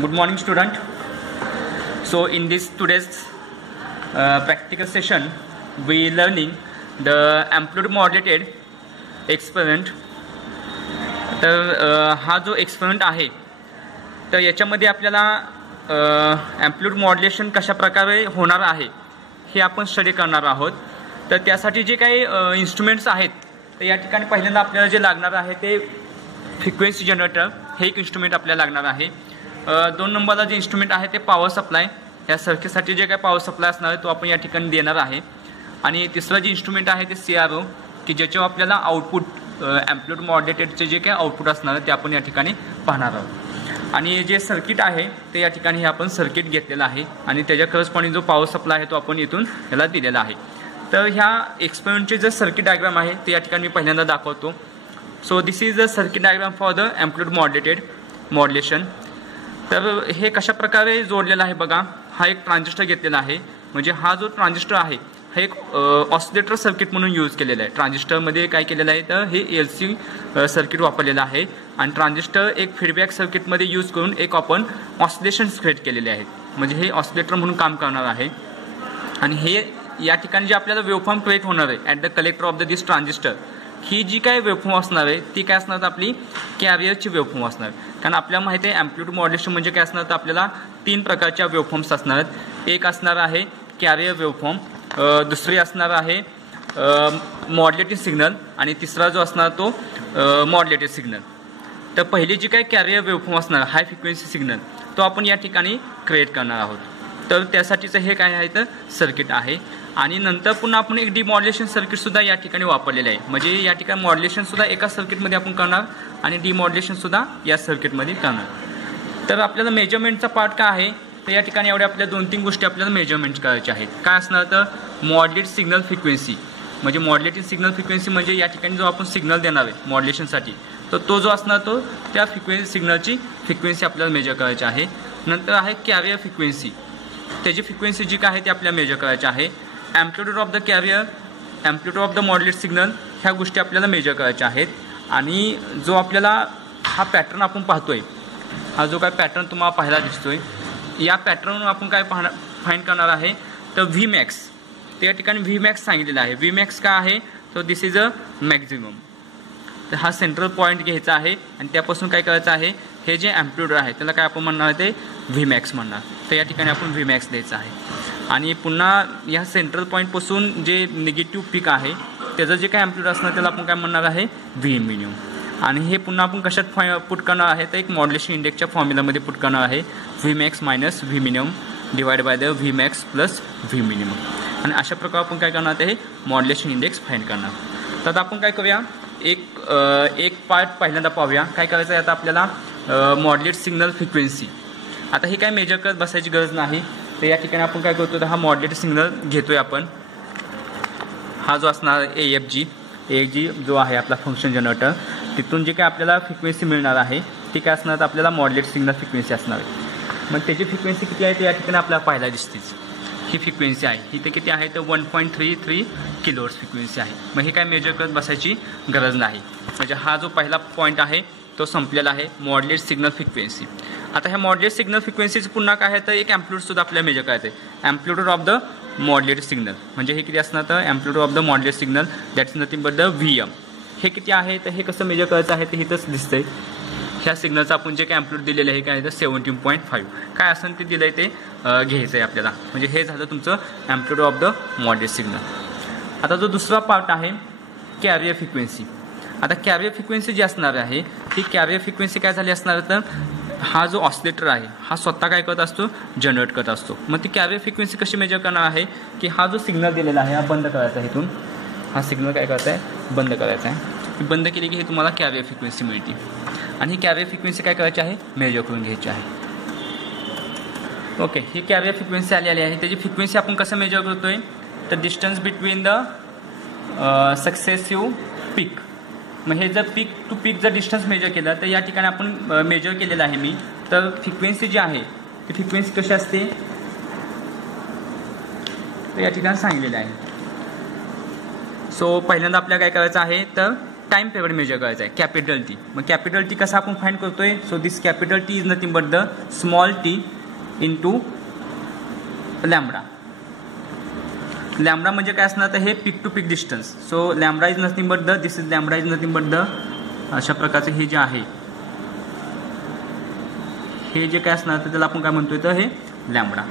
Good morning, student. So in this today's practical session, we learning the amplitude modulated experiment. तर हा जो experiment आहे तर याच्यामध्ये आपल्याला amplitude मॉड्युलेशन कशा प्रकारे होणार आहे हे आपण स्टडी करणार आहोत. तर त्यासाठी जे काही इन्स्ट्रुमेंट्स आहेत तर या ठिकाणी पहिल्यांदा आपल्याला जे लागणार आहे ते फ्रिक्वेन्सी जनरेटर हे एक इन्स्ट्रुमेंट आपल्याला लागणार आहे. 2 नंबरला जे इन्स्ट्रुमेंट आहे ते पॉवर सप्लाय, या सर्किटसाठी जे काही पॉवर सप्लाय असणार आहे तो आपण या ठिकाणी देणार आहे. आणि तिसरं जे इन्स्ट्रुमेंट आहे ते CRO की ज्याच्यावर आपल्याला आउटपुट amplitude मॉड्युलेटेडचे जे काही आउटपुट असणार आहे ते आपण या ठिकाणी पाहणार आहोत. आणि जे सर्किट आहे ते या ठिकाणी हे आपण सर्किट घेतलेलं आहे आणि त्याच्या करस्पॉन्डिंग जो पॉवर सप्लाय आहे तो आपण इथून याला दिलेला आहे. तर ह्या एक्सपेरिमेंटचे जे सर्किट डायग्राम आहे ते या ठिकाणी मी पहिल्यांदा दाखवतो. So this is the circuit diagram for the amplitude modulated modulation. तर हे कशा प्रकारे जोडलेलं आहे बघा. हा एक ट्रान्झिस्टर घेतलेला आहे, म्हणजे हा जो ट्रान्झिस्टर आहे हा एक ऑसिलेटर सर्किट म्हणून यूज केलेला आहे. ट्रान्झिस्टरमध्ये काय केलेलं आहे तर हे LC सर्किट वापरलेलं आहे आणि ट्रान्झिस्टर एक फीडबॅक सर्किटमध्ये यूज करून एक आपण ऑसिलेशन्स क्रिएट केलेले आहेत, म्हणजे हे ऑसिलेटर म्हणून काम करणार आहे. आणि हे या ठिकाणी जे आपल्याला वेवफॉर्म क्रिएट होणार आहे at the collector of this transistor, ही जी काय वेवफॉर्म असणार आहे ती काय असणार तर आपली कॅरियरची वेवफॉर्म असणार. कारण आपल्याला माहिती आहे amplitude मॉड्युलेशन म्हणजे काय असणार तर आपल्याला 3 प्रकारच्या वेवफॉर्म्स असणार आहेत. एक असणार आहे कॅरियर वेवफॉर्म, दुसरी असणार आहे मॉड्युलेटिंग सिग्नल आणि तिसरा जो असणार तो मॉड्युलेटेड सिग्नल. तर पहिली जी काही कॅरियर वेवफॉर्म असणार हाय फ्रिक्वेन्सी सिग्नल तो आपण या ठिकाणी क्रिएट करणार आहोत. तर त्यासाठीचं हे काय आहे तर सर्किट आहे. आणि नंतर पुन्हा आपण एक डिमॉड्युलेशन सर्किटसुद्धा या ठिकाणी वापरलेलं आहे, म्हणजे या ठिकाणी मॉड्युलेशनसुद्धा एका सर्किटमध्ये आपण करणार आणि डिमॉड्युलेशनसुद्धा या सर्किटमध्ये करणार. तर आपल्याला मेजरमेंटचा पार्ट काय आहे तर या ठिकाणी एवढ्या आपल्या 2-3 गोष्टी आपल्याला मेजरमेंट करायच्या आहेत. काय असणार तर मॉड्युलेट सिग्नल फ्रिक्वेन्सी, म्हणजे मॉड्युलेटेड सिग्नल फ्रिक्वेन्सी म्हणजे या ठिकाणी जो आपण सिग्नल देणार आहे मॉड्युलेशनसाठी तर तो जो असणार तो त्या सिग्नलची फ्रिक्वेन्सी आपल्याला मेजर करायची आहे. नंतर आहे कॅरियर फ्रिक्वेन्सी, त्याची फ्रिक्वेन्सी जी काय आहे ती आपल्याला मेजर करायची आहे. amplitude of the carrier, amplitude of the modulate signal ह्या गोष्टी आपल्याला मेजर करायच्या आहेत. आणि जो आपल्याला हा पॅटर्न आपण पाहतोय, हा जो काय पॅटर्न तुम्हाला पाहायला दिसतोय या पॅटर्नवरून आपण काय फाइंड करणार आहे तर Vmax. त्या ठिकाणी Vmax सांगितलेलं आहे. Vmax काय आहे तर दिस इज अ मॅक्झिमम. तर हा सेंट्रल पॉईंट घ्यायचा आहे आणि त्यापासून काय करायचं आहे हे जे amplitude आहे त्याला काय आपण म्हणणार ते Vmax म्हणणार. तर या ठिकाणी आपण Vmax द्यायचं आहे. आणि पुन्हा या सेंट्रल पॉईंटपासून जे निगेटिव्ह पीक आहे त्याचं जे काय amplitude असणार त्याला आपण काय म्हणणार आहे Vmin. आणि हे पुन्हा आपण कशात पुट करणार आहे तर एक मॉड्युलेशन इंडेक्सच्या फॉर्म्युलामध्ये पुट करणार आहे Vmax minus Vmin divide by the Vmax plus Vmin. आणि अशा प्रकारे आपण काय करणार ते हे मॉड्युलेशन इंडेक्स फाइंड करणार. तर आपण काय करूया एक पार्ट पहिल्यांदा पाहूया. काय करायचं आहे आता आपल्याला मॉड्युलेट सिग्नल फ्रिक्वेन्सी. आता हे काय मेजर करत बसायची गरज नाही. तर या ठिकाणी आपण काय करतो तर हा मॉड्युलेट सिग्नल घेतोय आपण, हा जो असणार AFG जो आहे आपला फंक्शन जनरेटर, तिथून जे काय आपल्याला फ्रिक्वेन्सी मिळणार आहे ती काय असणार तर आपल्याला मॉड्युलेट सिग्नल फ्रिक्वेन्सी असणार आहे. मग त्याची फ्रिक्वेन्सी किती आहे ते या ठिकाणी आपल्याला पाहायला दिसतेच. ही फ्रिक्वेन्सी आहे इथे किती आहे तर 1.33 किलोहर्ट्झ फ्रिक्वेन्सी आहे. मग हे काय मेजर करत बसायची गरज नाही, म्हणजे हा जो पहिला पॉईंट आहे तो संपलेला आहे मॉड्युलेट सिग्नल फ्रिक्वेन्सी. आता ह्या मॉड्युलेट सिग्नल फ्रिक्वेन्सीचं पुन्हा काय आहे तर एक amplitudeसुद्धा आपल्याला मेजर करायचं आहे. amplitude of the modulate signal म्हणजे हे किती असणार तर amplitude of the modulate signal that is nothing but the VM. हे किती आहे तर हे कसं मेजर करायचं आहे ते इथंच दिसतंय. ह्या सिग्नलचं आपण जे काय amplitude दिलेलं आहे काय आहे तर 17.5 काय असेल ते दिलं आहे ते घ्यायचं आहे आपल्याला. म्हणजे हे झालं तुमचं amplitude of the modulate signal. आता जो दुसरा पार्ट आहे कॅरियर फ्रिक्वेन्सी. आता कॅरियर फ्रिक्वेन्सी जी असणार आहे ही कॅरियर फ्रिक्वेन्सी काय झाली असणार तर हा जो ऑसिलेटर आहे हा स्वतः काय करत असतो जनरेट करत असतो. मग ती कॅरियर फ्रिक्वेन्सी कशी मेजर करणार आहे की हा जो सिग्नल दिलेला आहे हा बंद करायचा आहे. इथून हा सिग्नल काय करायचा आहे बंद करायचा आहे. बंद केली की हे तुम्हाला कॅरियर फ्रिक्वेन्सी मिळते. आणि ही कॅरियर फ्रिक्वेन्सी काय करायची आहे मेजर करून घ्यायची आहे. ओके, ही कॅरियर फ्रिक्वेन्सी आलेली आहे. त्याची फ्रिक्वेन्सी आपण कसं मेजर करतोय तर डिस्टन्स बिटवीन द सक्सेसिव्ह पीक. मग हे जर पीक टू पीक जर डिस्टन्स मेजर केलं तर या ठिकाणी आपण मेजर केलेलं आहे मी. तर फ्रिक्वेन्सी जी आहे ती फ्रिक्वेन्सी कशी असते तर या ठिकाणी सांगितलेलं आहे. सो पहिल्यांदा आपल्याला काय करायचं आहे तर टाइम पिरियड मेजर करायचा आहे, कॅपिटल टी. मग कॅपिटल टी कसा आपण फाइंड करतोय? So this capital T is nothing but the small T into lambda. Lambda म्हणजे काय असणार? तर हे peak to peak distance. So lambda is nothing but the this is lambda is nothing but the अशा प्रकारचं हे जे आहे हे जे काय असणार तर त्याला आपण काय म्हणतोय? तर हे लॅम्बडा.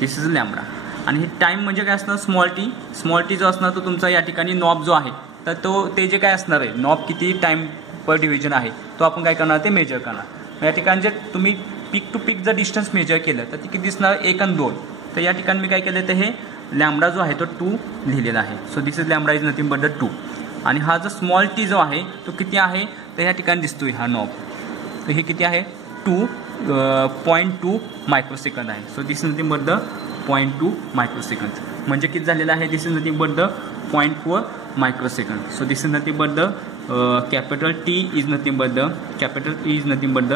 This is lambda. आणि हे टाइम म्हणजे काय असणार? Small T. स्मॉल टी जो असणार तो तुमचा या ठिकाणी नॉब जो आहे तर तो ते जे काय असणार आहे नॉब किती टाइम पर डिव्हिजन आहे तो आपण काय करणार? ते मेजर करणार. या ठिकाणी जर तुम्ही पिक टू पिक जर डिस्टन्स मेजर केलं तर ते किती दिसणार? 1 आणि 2. तर या ठिकाणी मी काय केलं तर हे लॅम्बडा जो आहे तो 2 लिहिलेला आहे. So this is lambda is nothing but the 2. आणि हा जो स्मॉल टी जो आहे तो किती आहे? तर या ठिकाणी दिसतोय हा नॉब. तर हे किती आहे? 2.2 मायक्रोसेकंद आहे. So this is nothing but the 0.2 microsecond. म्हणजे किती झालेलं आहे? This is nothing but the 0.4 microsecond. So this is nothing but the capital T is nothing but the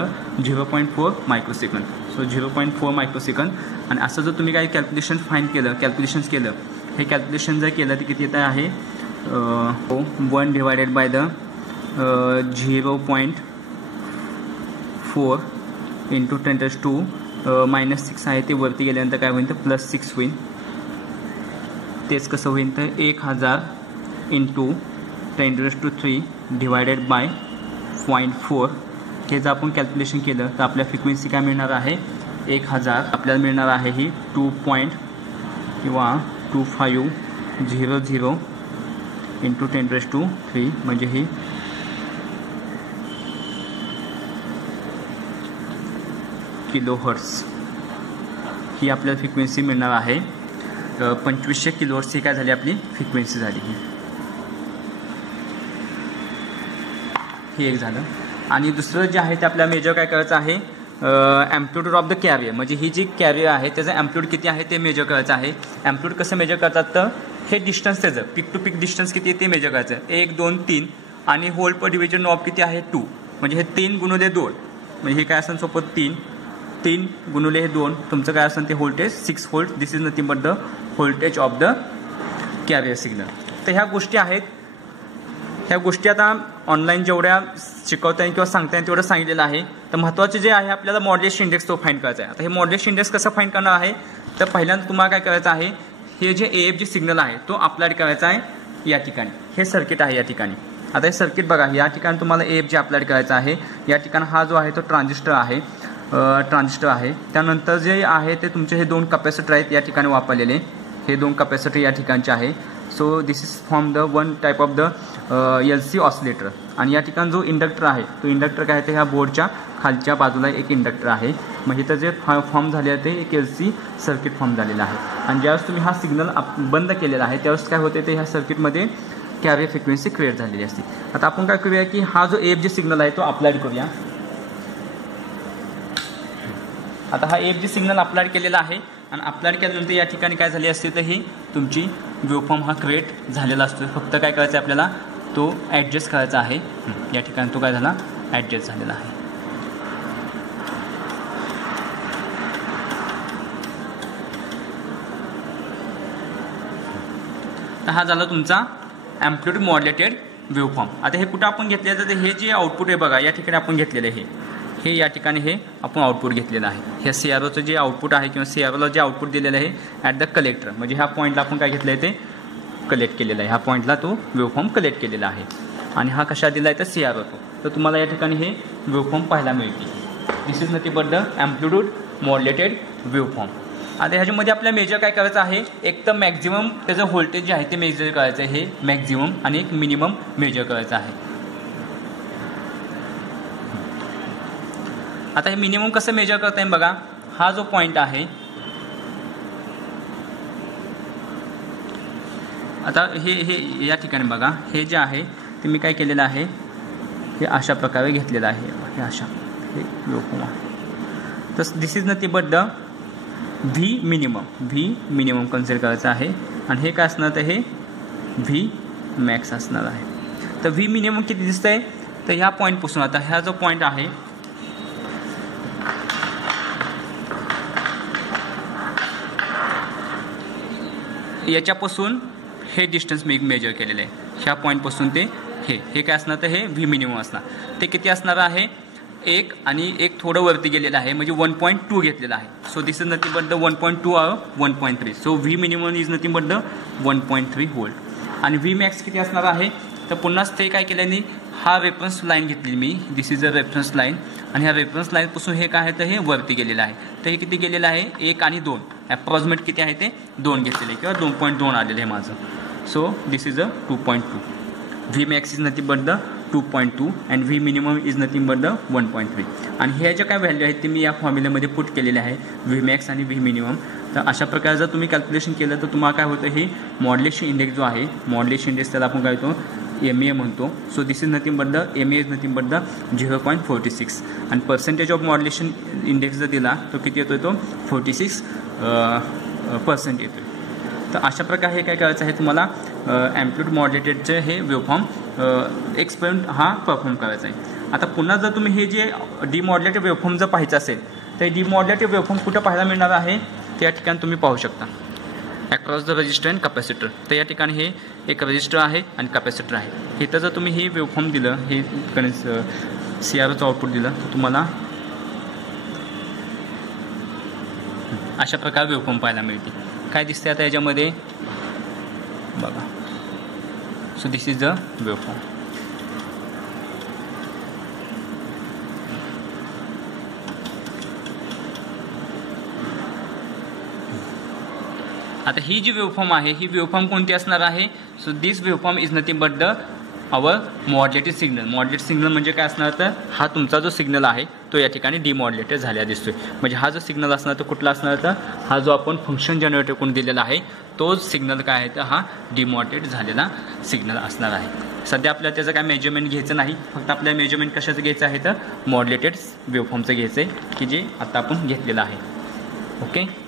0.4 microsecond. So 0.4 microsecond. आणि असं जर तुम्ही काही कॅल्क्युलेशन्स केलं हे कॅल्क्युलेशन जर केलं तर किती येत आहे? 1 डिवायडेड बाय द 0.4 इंटू 10⁻² -6 आहे ते वरती गेल्यानंतर काय होईल? तर +6 होईल. तेच कसं होईल? तर 1000 इंटू 10⁻³ डिवायडेड बाय 0.4 हे जर आपण कॅल्क्युलेशन केलं तर आपल्या फ्रिक्वेन्सी काय मिळणार आहे? 1000 आपल्याला मिळणार आहे ही 2.2500 इंटू 10⁻³ म्हणजे ही किलोहर्ट्ज ही आपल्याला फ्रिक्वेन्सी मिळणार आहे. 2500 किलोहर्ट्ज ही काय झाली? आपली फ्रिक्वेन्सी झाली ही एक झालं. आणि दुसरं जे आहे ते आपल्याला मेजर काय करायचं आहे? Amplitude of the carrier. म्हणजे ही जी कॅरियर आहे त्याचं ॲम्प्लिट्यूड किती आहे ते मेजर करायचं आहे. ॲम्प्लिट्यूड कसं मेजर करतात? तर हे डिस्टन्स त्याचं पिक टू पिक डिस्टन्स किती आहे ते मेजर करायचं. 1, 2, 3 आणि होल्ड पर डिव्हिजन नॉब किती आहे? 2. म्हणजे हे 3 गुणिले 2 म्हणजे हे काय असेल? सोपं 3 गुणिले हे 2 तुमचं काय असेल? ते voltage 6 volt. This is nothing but the voltage of the carrier signal. तर ह्या गोष्टी आहेत. ह्या गोष्टी आता ऑनलाईन जेवढ्या शिकवता येईल किंवा सांगता येईल तेवढं सांगितलेलं आहे. तर महत्त्वाचे जे आहे आपल्याला मॉड्युलेशन इंडेक्स तो फाइंड करायचा आहे. आता हे मॉड्युलेशन इंडेक्स कसं फाइंड करणार आहे? तर पहिल्यांदा तुम्हाला काय करायचं आहे? हे जे AFG सिग्नल आहे तो अप्लाय करायचा आहे या ठिकाणी. हे सर्किट आहे या ठिकाणी. आता हे सर्किट बघा या ठिकाणी तुम्हाला AFG अप्लाय करायचा आहे. या ठिकाणी हा जो आहे तो ट्रान्झिस्टर आहे. त्यानंतर जे आहे ते तुमचे हे 2 कॅपॅसिटर आहेत या ठिकाणी वापरलेले. हे 2 कॅपॅसिटर या ठिकाणचे आहे. So this is from the one type of the LC oscillator. आणि या ठिकाणी जो इंडक्टर आहे तो इंडक्टर काय आहे? ते ह्या बोर्डच्या खालच्या बाजूला एक इंडक्टर आहे. मग इथं जे फॉर्म झाले आहे ते एक LC सर्किट फॉर्म झालेलं आहे. आणि ज्यावेळेस तुम्ही हा सिग्नल बंद केलेला आहे त्यावेळेस काय होते? ते ह्या सर्किटमध्ये कॅरियर फ्रिक्वेन्सी क्रिएट झालेली असते. आता आपण काय करूया की हा जो AFG सिग्नल आहे तो अप्लाय करूया. आता हा AFG सिग्नल अप्लाय केलेला आहे आणि अप्लाय केल्यानंतर या ठिकाणी काय झाली असते? तर ही तुमची वेव्हफॉर्म हा क्रिएट झालेला असतो. फक्त काय करायचं आहे आपल्याला? तो ॲडजस्ट करायचा आहे. या ठिकाणी तो काय झाला? ॲडजस्ट झालेला आहे. तर हा झाला तुमचा ॲम्प्लिट्यूड मॉड्युलेटेड वेव्हफॉर्म. आता हे कुठं आपण घेतलेलं? तर हे जे आउटपुट आहे बघा या ठिकाणी आपण घेतलेलं आहे. हे या ठिकाणी हे आपण आउटपुट घेतलेलं आहे. ह्या CROचं जे आउटपुट आहे किंवा CROला जे आउटपुट दिलेलं आहे ॲट द कलेक्टर म्हणजे ह्या पॉईंटला आपण काय घेतलं आहे? ते कलेक्ट केलेलं आहे. ह्या पॉईंटला तो वेव्हफॉर्म कलेक्ट केलेला आहे. आणि हा कशा दिला आहे? तर CRO तो. तर तुम्हाला या ठिकाणी हे वेव्हफॉर्म पाहायला मिळते. This is nothing but the amplitude modulated waveform. आता ह्याच्यामध्ये आपल्याला मेजर काय करायचं आहे? एक तर मॅक्झिमम त्याचं व्होल्टेज जे आहे ते मेजर करायचं आहे. हे मॅक्झिमम आणि एक मिनिमम मेजर करायचं आहे. आता हे मिनिमम कसं मेजर करता येईल बघा. हा जो पॉईंट आहे आता हे या ठिकाणी बघा हे जे आहे ते मी काय केलेलं आहे? हे अशा प्रकारे घेतलेलं आहे. हे अशा हे वेव्हफॉर्म आहे. तर this is nothing but the V minimum consider करायचं आहे. आणि हे काय असणार? तर हे व्ही मॅक्स असणार आहे. तर व्ही मिनिमम किती दिसतं आहे? तर ह्या पॉईंटपासून आता ह्या जो पॉईंट आहे याच्यापासून हे डिस्टन्स मी मेजर केलेलं आहे. ह्या पॉईंटपासून ते हे काय असणार, तर हे व्ही मिनिमम असणार. ते किती असणार आहे, 1 आणि 1 थोडं वरती गेलेलं आहे, म्हणजे 1.2 घेतलेलं आहे. So this is nothing but the 1.2 और 1.3. So V minimum is nothing but the 1.3 volt. आणि व्ही मॅक्स किती असणार आहे, तर पुन्हाच ते काय केल्याने हा रेफरन्स लाईन घेतली मी, दिस इज अ रेफरन्स लाईन, आणि ह्या रेफरन्स लाईनपासून हे काय आहे, तर हे वरती गेलेलं आहे. तर हे किती गेलेलं आहे, 1 आणि 2, ॲप्रॉक्सिमेट किती आहे ते 2 घेतलेले किंवा 2.2 आलेले आहे माझं. So this is a 2.2. V max is nothing but the 2.2 and V minimum is nothing but the 1.3. आणि ह्या ज्या काय व्हॅल्यू आहेत ते मी या फॉर्म्युल्यामध्ये पुट केलेले आहे, व्ही मॅक्स आणि व्ही मिनिमम. तर अशा प्रकारे जर तुम्ही कॅल्क्युलेशन केलं तर तुम्हाला काय होतं, हे मॉड्युलेशन इंडेक्स जो आहे, मॉड्युलेशन इंडेक्स त्याला आपण काय होतो, MA म्हणतो. So this is nothing but the MA is nothing but the 0.46. आणि पर्सेंटेज ऑफ मॉड्युलेशन इंडेक्स जर दिला तो किती येतो, तो 46% येतो. तर अशा प्रकारे हे काय करायचं आहे तुम्हाला, ॲम्प्लिट्यूड मॉड्युलेटेडचे हे वेवफॉर्म एक्सपेरिमेंट हा परफॉर्म करायचा आहे. आता पुन्हा जर तुम्ही हे जे डिमॉड्युलेटेड वेवफॉर्म जर पाहायचं असेल तर डिमॉड्युलेटेड वेवफॉर्म कुठं पाहायला मिळणार आहे, त्या ठिकाणी तुम्ही पाहू शकता across the register and capacitor. तर या ठिकाणी हे एक रजिस्टर आहे आणि कॅपॅसिटर आहे. इथं जर तुम्ही हे वेवफॉर्म दिलं, हे CROचं आउटपुट दिलं, तर तुम्हाला अशा प्रकारे वेवफॉर्म पाहायला मिळते. काय दिसते आता याच्यामध्ये बघा. So this is the waveform. आता ही जी वेवफॉर्म आहे, ही वेवफॉर्म कोणती असणार आहे, so this waveform is nothing but the our modulated signal. Modulated signal म्हणजे काय असणार, तर हा तुमचा जो सिग्नल आहे तो या ठिकाणी डिमॉड्युलेटेड झालेला दिसतोय. म्हणजे हा जो सिग्नल असणार तो कुठला असणार, तर हा जो आपण फंक्शन जनरेटर करून दिलेला आहे तोच सिग्नल काय आहे, तर हा डिमॉड्युलेट झालेला सिग्नल असणार आहे. सध्या आपल्याला त्याचं काय मेजरमेंट घ्यायचं नाही, फक्त आपल्याला मेजरमेंट कशाचं घ्यायचं आहे, तर मॉड्युलेटेड वेवफॉर्मचं घ्यायचं आहे, की जे आता आपण घेतलेलं आहे. ओके.